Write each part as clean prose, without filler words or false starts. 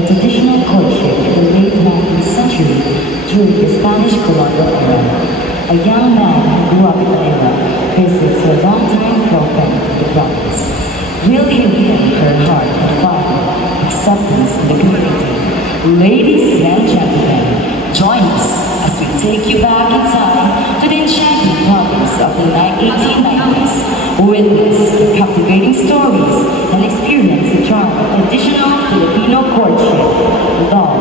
a traditional courtship in the late 19th century during the Spanish colonial era. A young man who grew up in Manila visits her longtime girlfriend in the province. Will he win her heart and find acceptance in the community? Ladies and gentlemen, join us as we take you back in time to the enchanting province of the 1890s. Witness captivating stories and experience the charm of traditional Filipino courtship, love,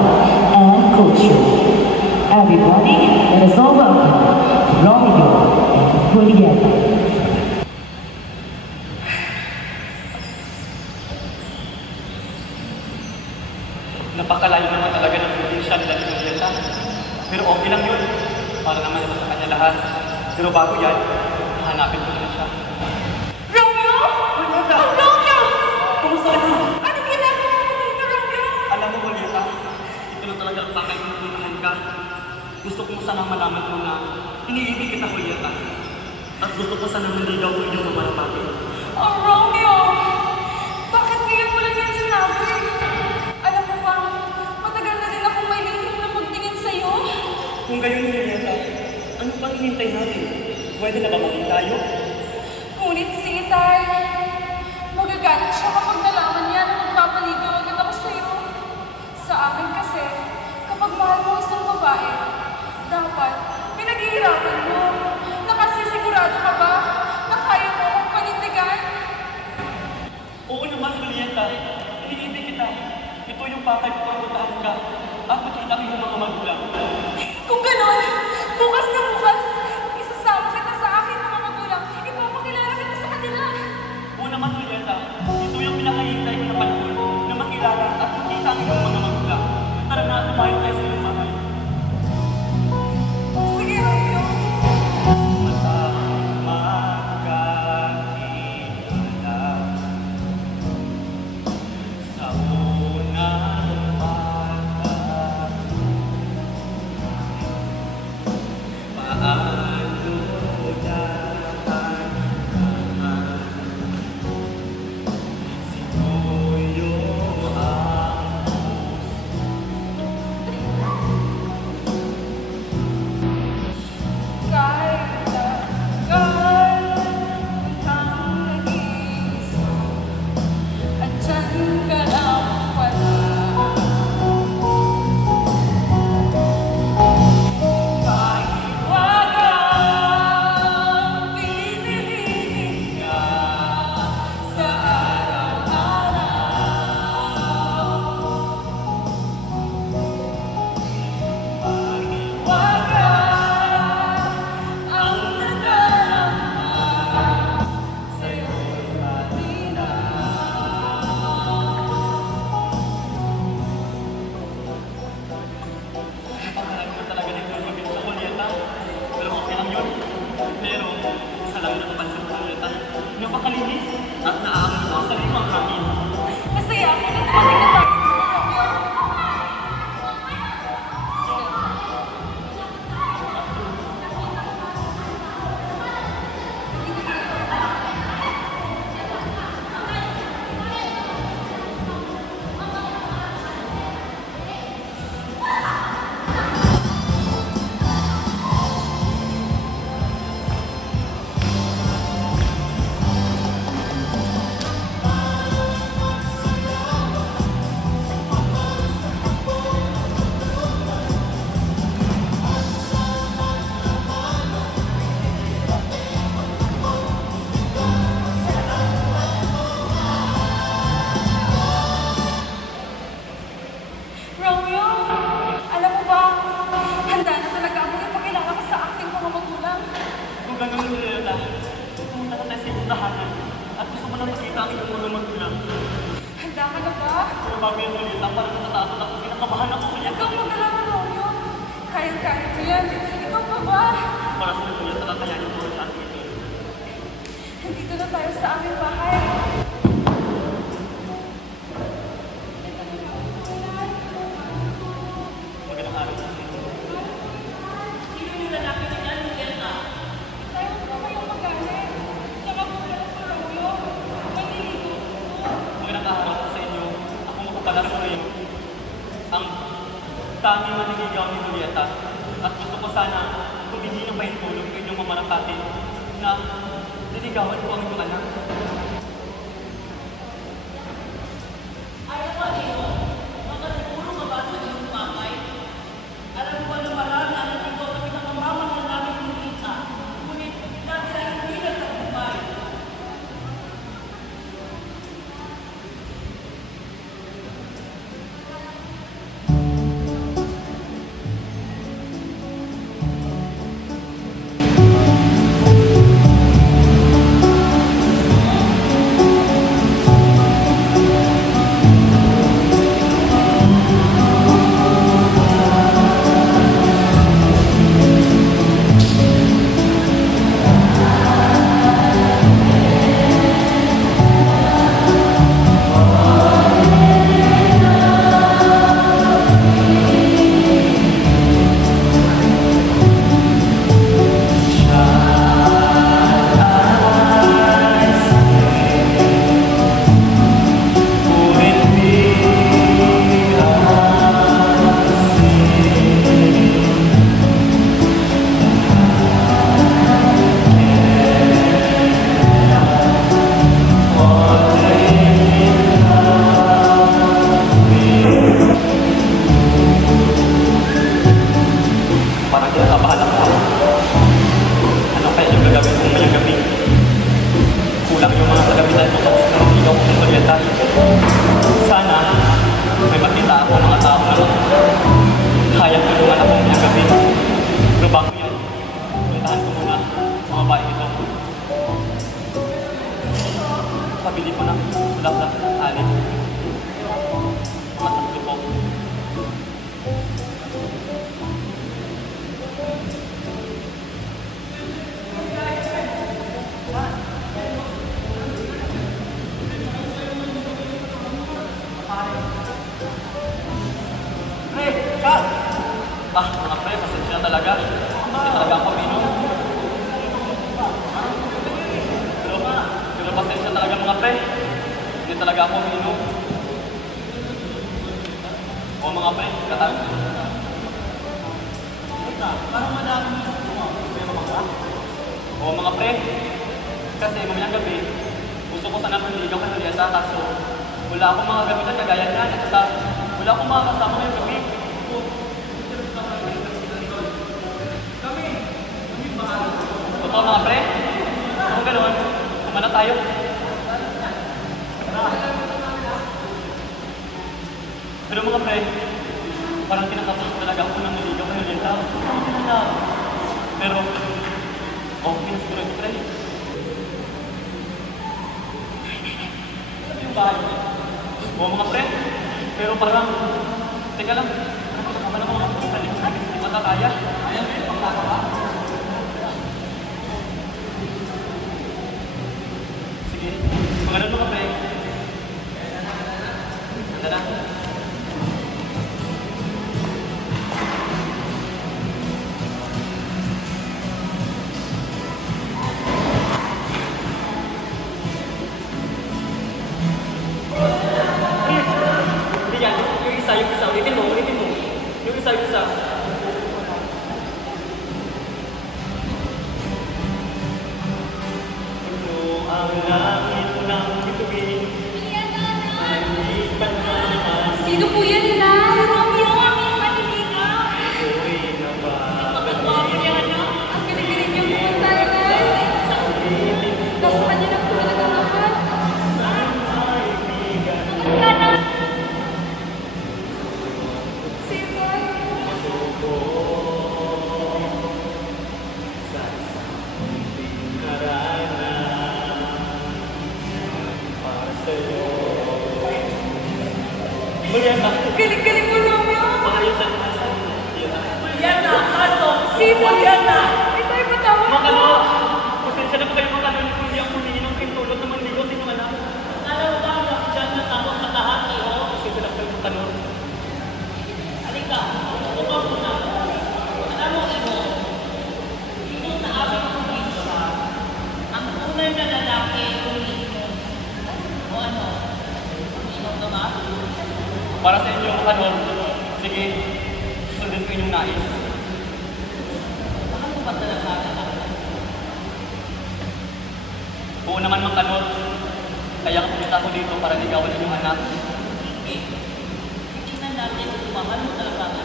and culture. Everybody, let us all welcome Romeo and Julieta. Napakalayo naman talaga ng probinsya nila ni Julieta. Pero okay lang yun. Para naman ito sa kanya lahat. Pero bago yan, hanapin ko na siya. Romeo! Julieta! Oh, Romeo! Kumusta ka? Anong ginagawa mo dito, Romeo? Alam mo, Julieta, ito na talaga ang pakainutunahan ka. Gusto ko sanang malaman mo na iniibig kita, Julieta. At gusto ko sanang manligaw ko inyong mamalapati. Oh, Romeo! Bakit ngayon mo lang yan sinabi? Alam mo ba, matagal na din akong may lihim na magtingin sa'yo. Kung gayon, Julieta, ano pang hinintay natin? Pwede na ba maging tayo? Ngunit si Itay, magagalit siya kapag nalaman niya na magpapaligaw agad ako sa'yo. Sa akin kasi, kapag mahal mo isang babae, dapat pinaghihirapan mo. Nakasisigurado ka ba na kaya mo akong panindigan? Oo naman, Julieta. Iniibig kita. Ito yung pakay ko pagpuntahan ka. At makita ko yung mga magulang. Kung gano'n, bukas na bukas, isasama kita sa akin mga magulang. Ipapakilala kita sa kanila. Oo naman, Julieta. Ito yung pinakahintay ko na panahon na makilala at makita ang iyong mga magulang. Tara na, tumayo tayo sa iyong bahay. Sige, Romeo. Nandito na tayo sa aming bahay. Magandang araw. Sino yung lalaki na yan, Julieta? Tayo ko kayong magalit. Saka po pala sa Romeo. Maliligo ko. Magandang araw sa inyo. Ako magpapalas ko rin. sa aming maniligaw ni Julieta. At gusto ko sana kung hindi nyo paintulog ko inyong mamarapati na niligawan ko ang inyong anak. Parang kinakabahan ako. Ano kaya yung gagawin kong ngayong gabi? Kulang yung mga kagamitan ko tapos naniligaw ko ng Julieta. Sana may makita ako mga tao na kaya tulungan ako ngayong gabi. Pero bago yan, puntahan ko muna mga bahay ito. Pabili ko ng sulap-lap ng alin. Mga tatlo po. Mga pre, pasensya na talaga. Hindi talaga ako minom. Pero pasensya talaga mga pre. Hindi talaga ako minom. O mga pre, katang. Parang madami o mga pre, kasi mamayang gabi, gusto ko sana maniligaw kay Julieta, kaso wala akong mga gamitan kagaya niyan. At saka wala akong mga kasama ngayong gabi. Totoo mga pre, kung gano'n, kumana tayo. Pero mga pre, parang kinakabahan talaga ako ng naligaw kay Julieta. Pero, okay na siguro ito pre. Yung bahay. Oo mga pre, pero parang, teka lang, parang kita mga pre, hindi matataya. Ayan pre, pagkakaba. Sige, kung ganun mga pre. Handa na. Sino po yan, Inay? Romeo, ang maniligaw. Ang galing-galing niyo pumunta, Inay. Nasa kanya na po nagkakapat. Sino? Galing-galing mo, Romeo. Julieta, kaso! Sino? Julieta! Ito ay patawag mo. Makano, pasensya na po kayo mga kanon kung hindi ako humingi ng pintulot na manligaw sa inyong anak. Alam ba, dyan na tamo sa tahan iyo. Pasensya na po kayo mga kanon. Halika, upo mo na. Alam mo, Ibo, dito sa aming probinsya, ang tunay na lalaki ulitin. O ano? Inom naman? Para sa inyo, kanon, sige, nais. Mahal mo ba talaga ako? Oo naman, Mang Kanor. Kaya pumunta ko dito para ligawan ang iyong anak. Hindi. Tingnan natin kung mahal mo talaga ako.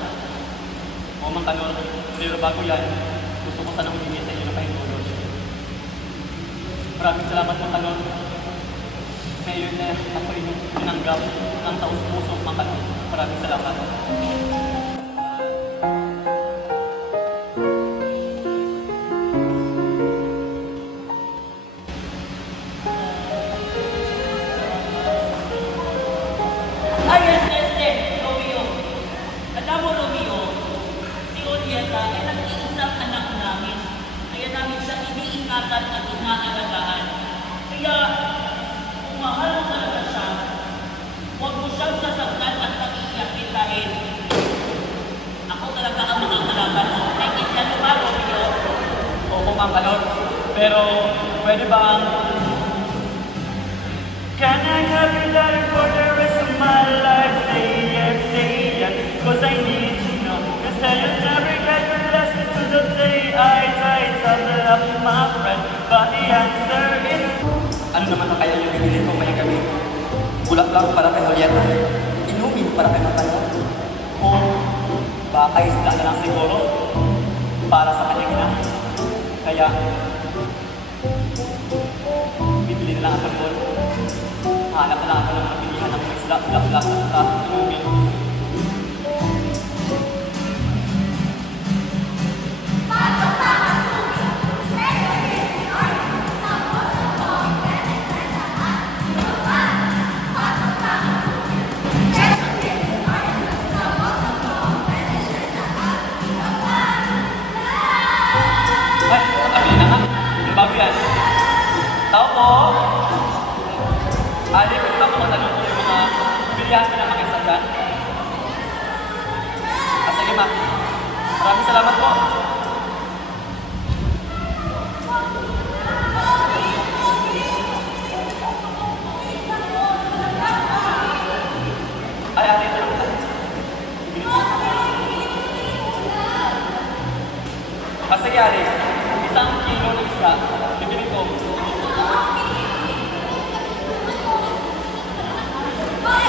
Oo, Mang Kanor. Pero bago yan, gusto ko sana humingi sa inyo ng pahintulot. Maraming salamat, Mang Kanor. Ngayon na ako inyong tinanggap ng taos-puso, Mang Kanor. Maraming salamat. Pero, pwede bang... Can I have you darling for the rest of my life? Say yes, cause I need to know. Cause I will never get your lessons to the day I die. Something up my friend, but the answer is... Ano naman ang kaya yung bibili ko ngayong gabi? Bulak-lak para kay Julieta? Inumin para kay Mataya? O baka isda na lang siguro para sa kanyang ina? Kaya... bibili na lang ako doon. Hanap na lang ako ng mabilihan ng mga isla, bulak-bulak at inumin. Ay, abili na nga. Yung bago yan. Tao po! Ali, pwede ba po matanong po yung mga bilihan ko ng mga isa dyan? Sige, ma. Maraming salamat po. Ay, Ali, ito lang po. Sige, Ali. Isang kilo ng isa. Bibili ko. Ay!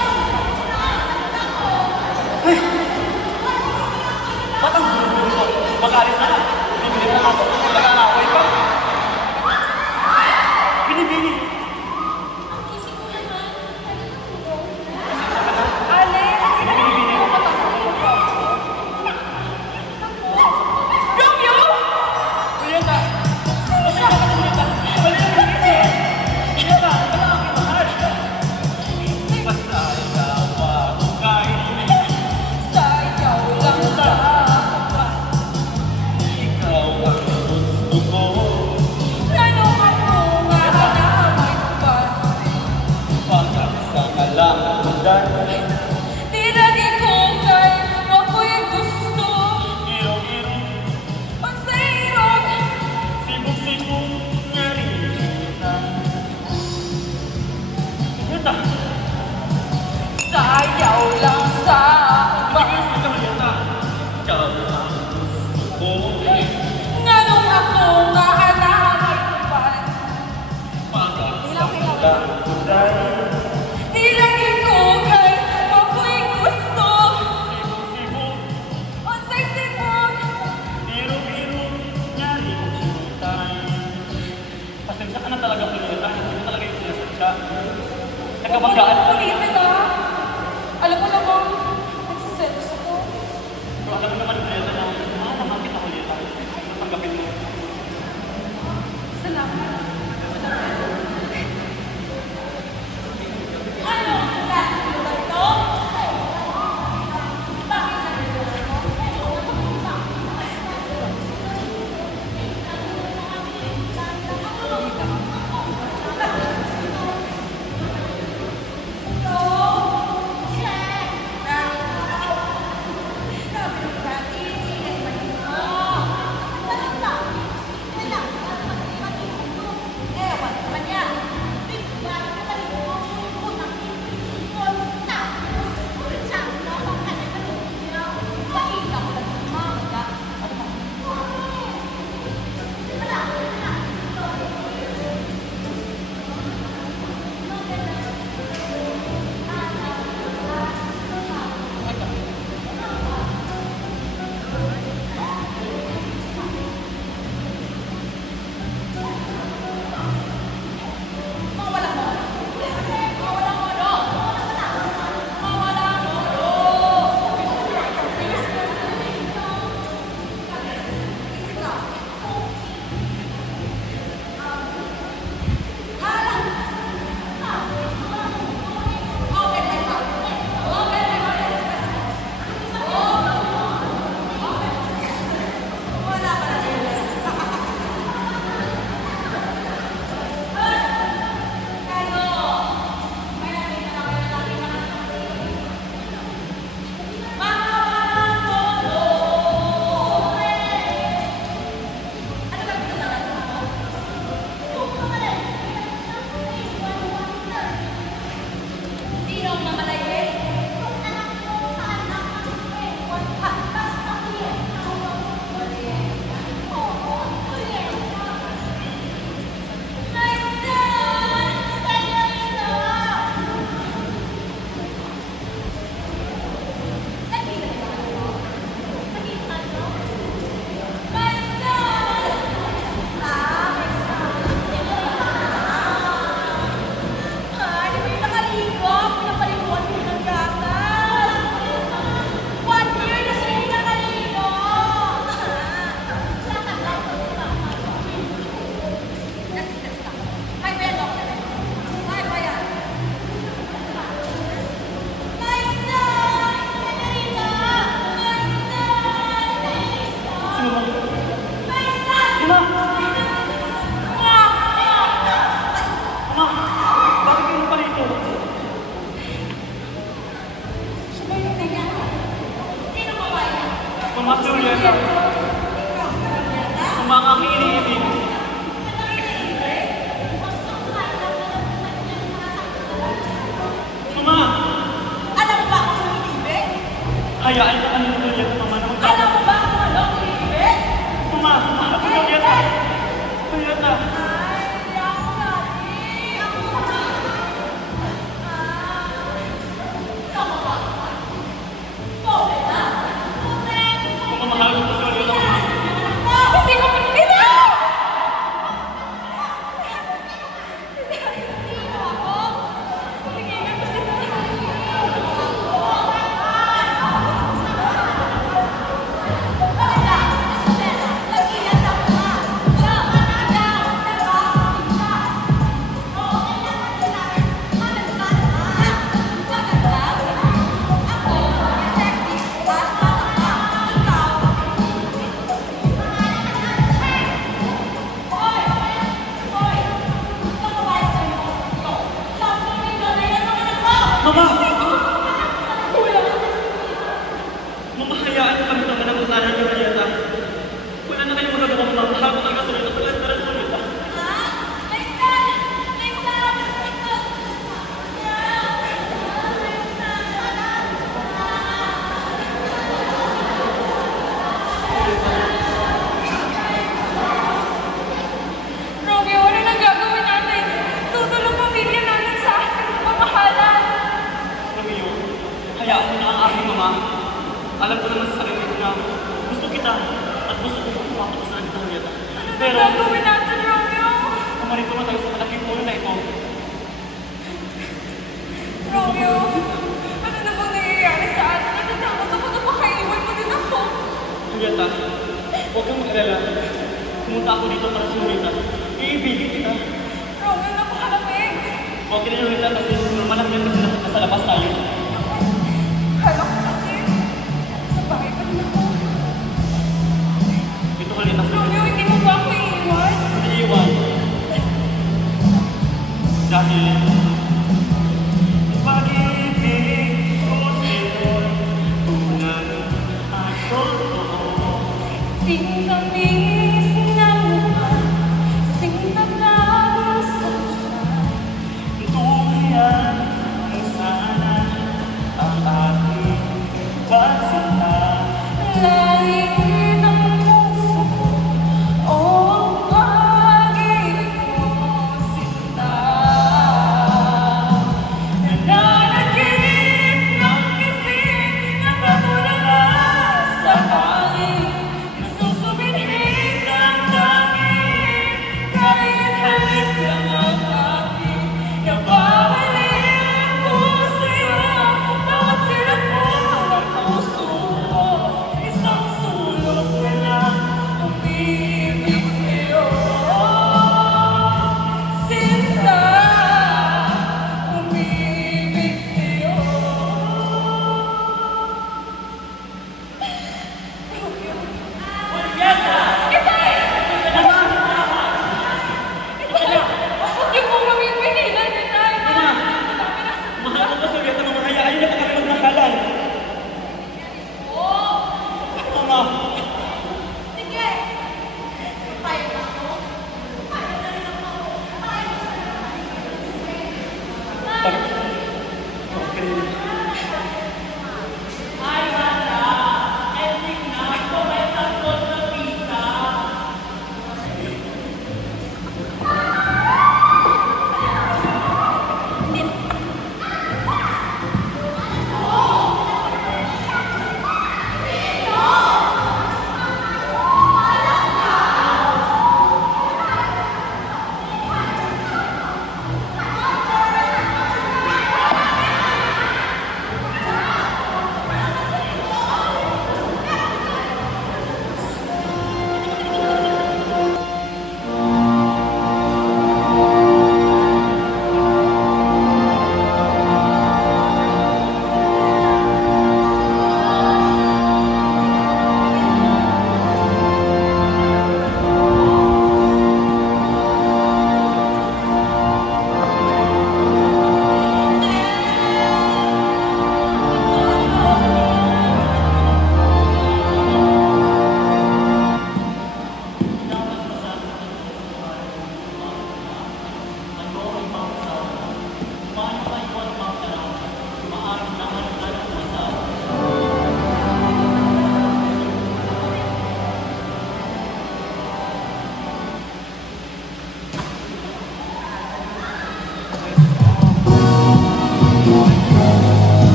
Ba't ang gulo-gulo ko? Mag-alis na lang. Bibili mo ako. Mag-aaway pa. Binibili. Ale, Binibili. Romeo! Julieta! Julieta! Julieta! Julieta! Wala akong mahal. Basta ikaw ako kainin. Sayaw lang sa akin. Ikaw ang gusto ko. Ano ako nga hanapin pa? Pag-asa ka lang undan. Di lagi ko kay ako'y gusto. Iro-iro, Pagsirog, sibuk-sibuk, narita. Julieta! sayaw lang sa akin. Ikaw, Julieta! Ikaw ang gusto ko. Nganong ako nga hanapin pa? Pag-asa ka lang undan. Di lagi ko kay ako'y gusto. Sibuk-sibuk, Unsay sibog, biro-biro, nyari kong sinutay. Pasensya ka na talaga, Julieta. Hindi ko talaga yung sinasadya. Nagkabanggaan ko. ulitin na. Alam mo namang, nagsiselos ako. Pero alam mo naman, Julieta, na mahal naman kita, Julieta. Tanggapin mo. Salamat. Ano? Last ba ito? Bakit nandito? hayaan ka kami ni Julieta, Mama, na magkakaroon. Alam mo ba kung ano ang ibig? Mama, Julieta. Julieta. Ay, ako galing. Ako tama ba? Okay na? Kung mamahal mo si Julieta, Mama. Hindi ko pinita! Mama! Mama, hayaan ka kami naman ang usahan ni Julieta. Wala na kayong magagawa, Mama. Mahal ko talaga si Julieta. Wala na rin si Julieta. Romeo, ano nang gagawin natin? Tutulong pamilya natin sa pamahalan. Romeo, hayaan mo na ang aking mama. Alam ko naman sa sarili ko na gusto kita at gusto ko mapapatusan kita, Julieta. Ano nang Pero, gagawin natin, Romeo? kumarito na tayo sa malaking puno na ito. Romeo, ano na bang nangyayari sa atin? Natatakot ako na makaiwan mo din ako. Julieta, huwag kang mag-alala. Pumunta ako dito para si Julieta. Iibigin kita. Romeo, napakalamig. Huwag ka na Julieta kasi normal lang yan kasi nasa labas tayo. Kala ko kasi, sa bahay pa din ako. Ito, Julieta. Romeo, hindi mo ba ako iiwan? Iiwan. Dahil pag-ibig ko sa'yo unang ako. Singtamis ng mukha, singtatag sa siya. Tuhayan mo sana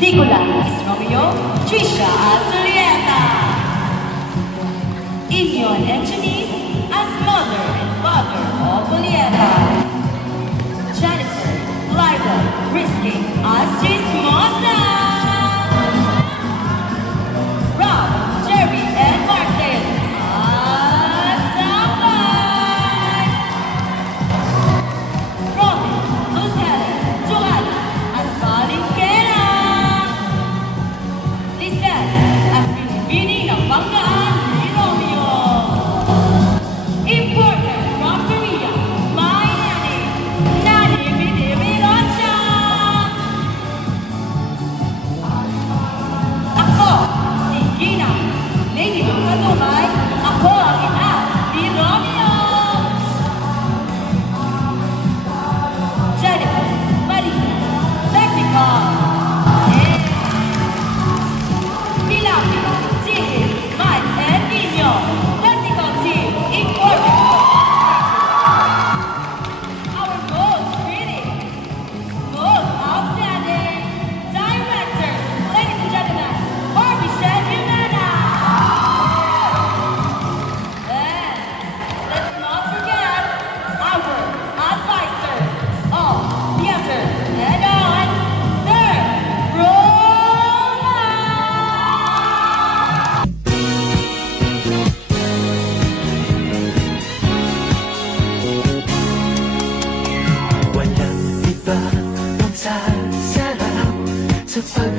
Nicolas Romeo, Trisha Azurieta. Inion and Janice as mother and father of Julieta. Jennifer, Lyra, Risky as Chismosa. Rob, Jerry, and Martin as Samuel. Robin, Luciana, Joanna as Valentina. Lisette as Binibini ng Banggaan ni Romeo. Importer from Korea, my nanny, Nani Binibirocha. Ako, si Gina, Lady ng Kadumay, ako ang ina ni Romeo. Jennifer, Maria, Technical, and Pilapi, Jimmy, Mike, and Nino. Technical team, important. Our most pretty, most outstanding director, ladies and gentlemen, Barbie Shed Humana. And let's not forget our advisor, theater, and on, Sir Roland. Walang iba ang sasarap sa pag